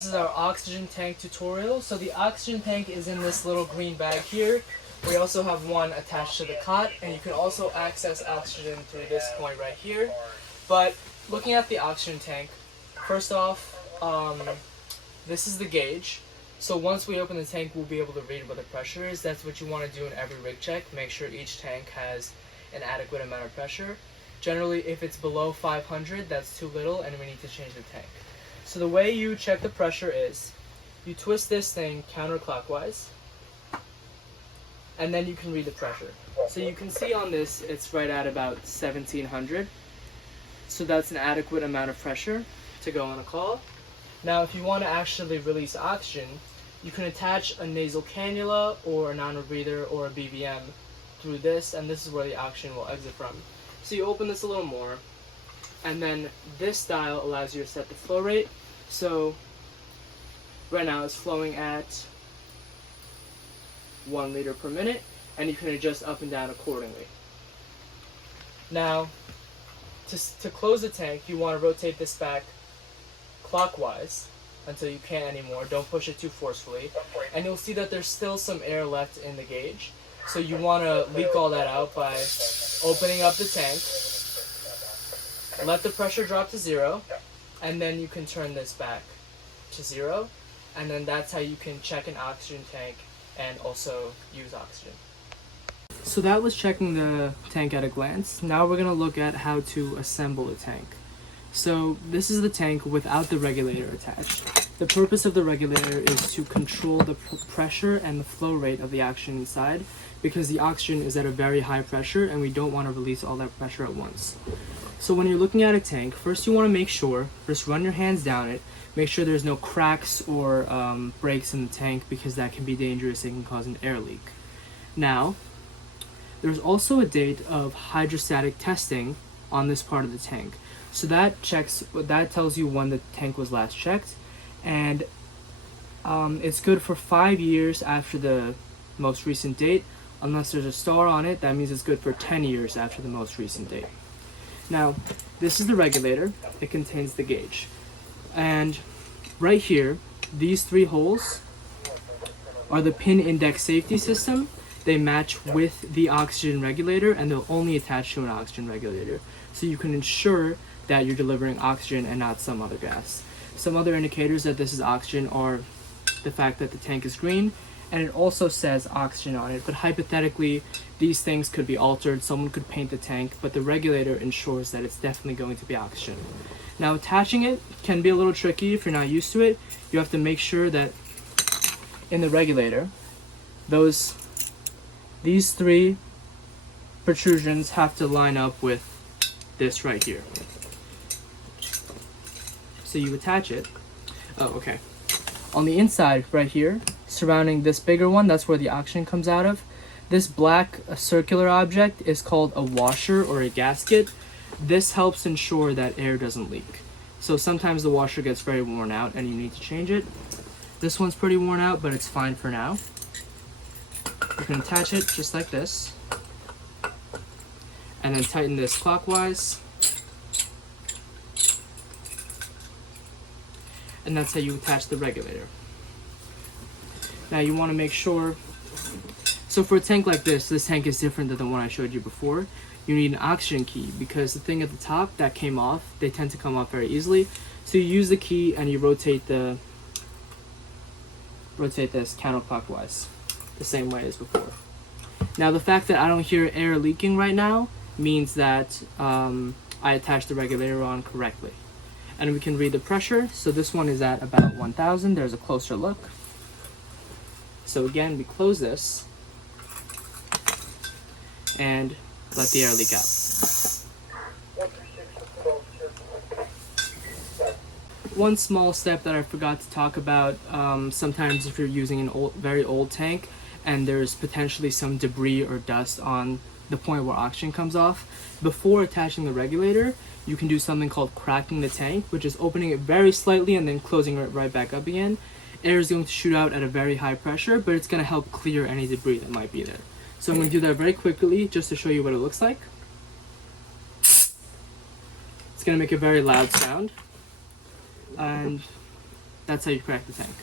This is our oxygen tank tutorial. So the oxygen tank is in this little green bag here. We also have one attached to the cot, and you can also access oxygen through this point right here. But looking at the oxygen tank, first off, this is the gauge. So once we open the tank, we'll be able to read what the pressure is. That's what you want to do in every rig check. Make sure each tank has an adequate amount of pressure. Generally, if it's below 500, that's too little, and we need to change the tank. So the way you check the pressure is, you twist this thing counterclockwise, and then you can read the pressure. So you can see on this, it's right at about 1700. So that's an adequate amount of pressure to go on a call. Now, if you want to actually release oxygen, you can attach a nasal cannula or a non-rebreather or a BVM through this, and this is where the oxygen will exit from. So you open this a little more, and then this dial allows you to set the flow rate. So right now it's flowing at 1 liter per minute, and you can adjust up and down accordingly. Now, to close the tank, you want to rotate this back clockwise until you can't anymore. Don't push it too forcefully, and you'll see that there's still some air left in the gauge. So you want to leak all that out by opening up the tank, let the pressure drop to 0, and then you can turn this back to 0, and then that's how you can check an oxygen tank and also use oxygen. So that was checking the tank at a glance. Now we're going to look at how to assemble a tank. So this is the tank without the regulator attached. The purpose of the regulator is to control the pressure and the flow rate of the oxygen inside, because the oxygen is at a very high pressure and we don't want to release all that pressure at once. So when you're looking at a tank, first you want to make sure, just run your hands down it, make sure there's no cracks or breaks in the tank, because that can be dangerous. It can cause an air leak. Now, there's also a date of hydrostatic testing on this part of the tank. So that tells you when the tank was last checked, and it's good for 5 years after the most recent date. Unless there's a star on it, that means it's good for 10 years after the most recent date. Now, this is the regulator. It contains the gauge. And right here, these 3 holes are the pin index safety system. They match with the oxygen regulator, and they'll only attach to an oxygen regulator. So you can ensure that you're delivering oxygen and not some other gas. Some other indicators that this is oxygen are the fact that the tank is green, and it also says oxygen on it. But hypothetically, these things could be altered. Someone could paint the tank, but the regulator ensures that it's definitely going to be oxygen. Now, attaching it can be a little tricky if you're not used to it. You have to make sure that in the regulator, these 3 protrusions have to line up with this right here. So you attach it. Oh, okay. On the inside right here, surrounding this bigger one, that's where the oxygen comes out of. This black circular object is called a washer or a gasket. This helps ensure that air doesn't leak. So sometimes the washer gets very worn out and you need to change it. This one's pretty worn out, but it's fine for now. You can attach it just like this, and then tighten this clockwise. And that's how you attach the regulator. Now you want to make sure, so for a tank like this tank is different than the one I showed you before. You need an oxygen key, because the thing at the top that came off, they tend to come off very easily. So you use the key and you rotate this counterclockwise, the same way as before. Now the fact that I don't hear air leaking right now means that I attached the regulator on correctly. And we can read the pressure. So this one is at about 1000. There's a closer look. So again, we close this and let the air leak out. One small step that I forgot to talk about, sometimes if you're using an very old tank and there's potentially some debris or dust on the point where oxygen comes off, before attaching the regulator, you can do something called cracking the tank, which is opening it very slightly and then closing it right back up again. Air is going to shoot out at a very high pressure, but it's going to help clear any debris that might be there. So I'm going to do that very quickly just to show you what it looks like. It's going to make a very loud sound. And That's how you crack the tank.